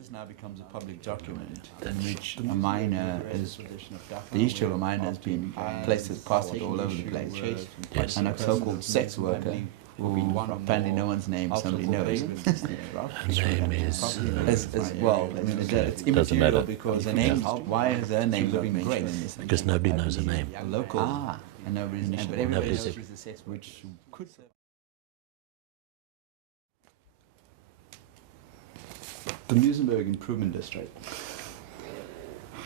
This now becomes a public document in which a miner is, the history of a miner has been placed as passport all over the place. Yes. And a so-called sex worker, who apparently no one's name, somebody knows. Her name is... as well, I mean, it's immaterial because her name, why is her name not mentioned in this? Because nobody knows her name. Local. And nobody's name, but everybody knows she's a sex worker, which could... The Muizenberg Improvement District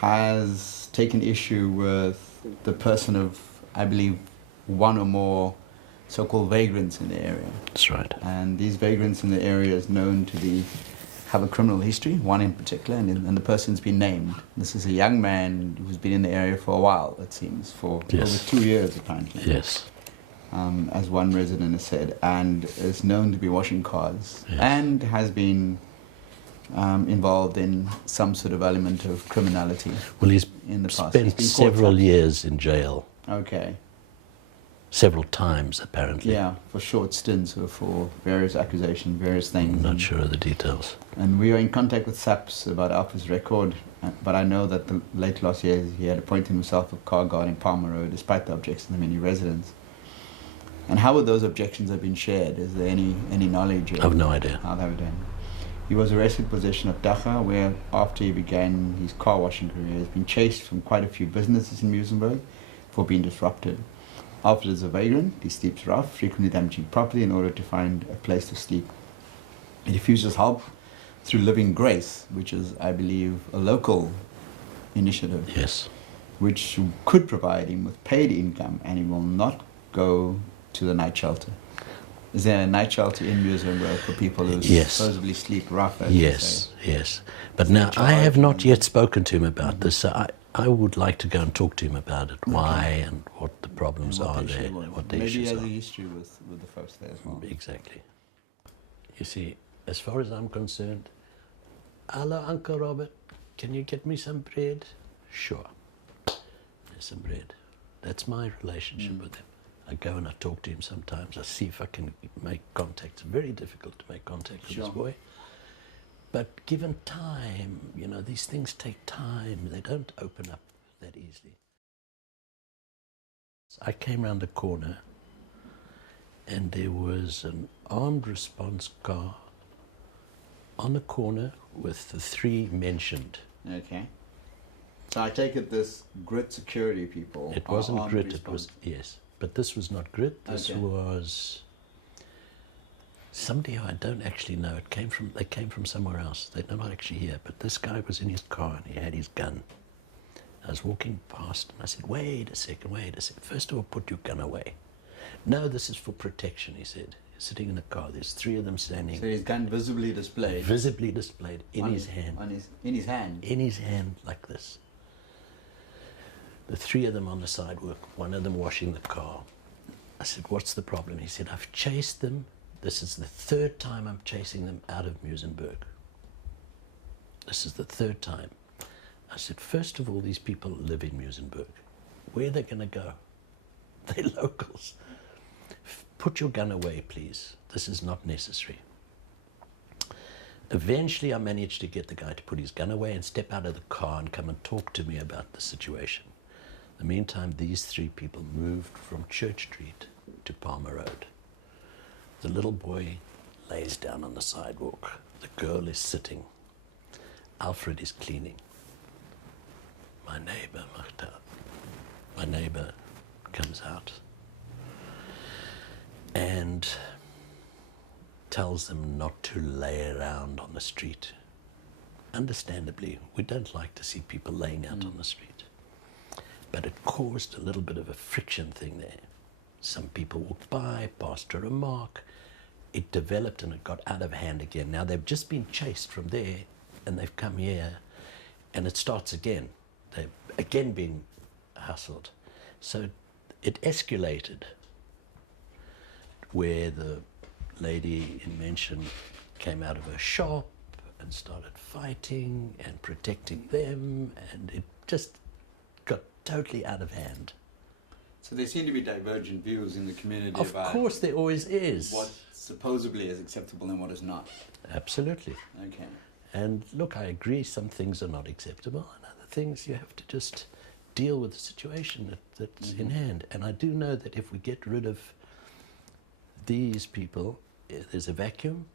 has taken issue with the person of, I believe, one or more so-called vagrants in the area. That's right. And these vagrants in the area is known to have a criminal history, one in particular, and the person's been named. This is a young man who's been in the area for a while, it seems, for over 2 years apparently. Yes. As one resident has said, and is known to be washing cars, yes. And has been involved in some sort of element of criminality. Well, he's in the past. Spent several years in jail. Okay. Several times, apparently. Yeah, for short stints or for various accusations, various things. I'm not sure of the details. And we are in contact with SAPS about Alfred's record, but I know that late last year he had appointed himself a car guard in Palmer Road despite the objections of many residents. And how would those objections have been shared? Is there any knowledge of I have no idea. How they were done? He was arrested in possession of dacha, where after he began his car washing career, he has been chased from quite a few businesses in Muizenberg for being disrupted. Alfred is a vagrant, he sleeps rough, frequently damaging property in order to find a place to sleep. He refuses help through Living Grace, which is, I believe, a local initiative. Yes. Which could provide him with paid income, and he will not go to the night shelter. Is there a night shelter in Muizenberg for people who supposedly sleep rough? As yes, yes. But now I have not yet spoken to him about this, so I would like to go and talk to him about it, why and what the problems are there, what the issues are. Maybe he has a history with the folks there as well. Exactly. You see, as far as I'm concerned, hello, Uncle Robert, can you get me some bread? Sure. There's some bread. That's my relationship with him. I go and I talk to him sometimes. I see if I can make contact. It's very difficult to make contact with this boy. But given time, you know, these things take time. They don't open up that easily. I came round the corner and there was an armed response car on the corner with the three mentioned. Okay. So I take it this grit security people. It wasn't grit, it was, yes. But this was not grit, this was somebody who I don't actually know. They came from somewhere else. They're not actually here, but this guy was in his car and he had his gun. I was walking past and I said, wait a second. First of all, put your gun away. No, this is for protection, he said. He's sitting in the car, there's three of them standing. So his gun visibly displayed? Visibly displayed in his hand. In his hand? In his hand, like this. The three of them on the sidewalk, one of them washing the car. I said, what's the problem? He said, I've chased them. This is the third time I'm chasing them out of Muizenberg. This is the third time. I said, first of all, these people live in Muizenberg. Where are they going to go? They're locals. Put your gun away, please. This is not necessary. Eventually, I managed to get the guy to put his gun away and step out of the car and come and talk to me about the situation. In the meantime, these three people moved from Church Street to Palmer Road. The little boy lays down on the sidewalk. The girl is sitting. Alfred is cleaning. My neighbor comes out and tells them not to lay around on the street. Understandably, we don't like to see people laying out on the street. But it caused a little bit of a friction thing there. Some people walked by, passed a remark. It developed and it got out of hand again. Now they've just been chased from there and they've come here and it starts again. They've again been hustled. So it escalated where the lady in mention came out of her shop and started fighting and protecting them, and it just got totally out of hand. So there seem to be divergent views in the community Of course there always is. What supposedly is acceptable and what is not. Absolutely. Okay. And look, I agree some things are not acceptable, and other things you have to just deal with the situation that's in hand. And I do know that if we get rid of these people, there's a vacuum,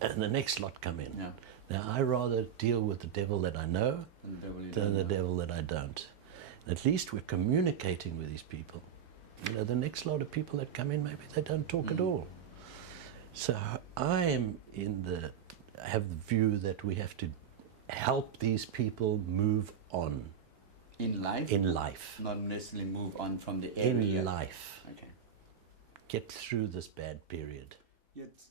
and the next lot come in. Yeah. Now, I rather deal with the devil that I know than the devil that I don't. And at least we're communicating with these people. You know, the next lot of people that come in, maybe they don't talk at all. So I have the view that we have to help these people move on. In life? In life. Not necessarily move on from the area. In life. Okay. Get through this bad period. It's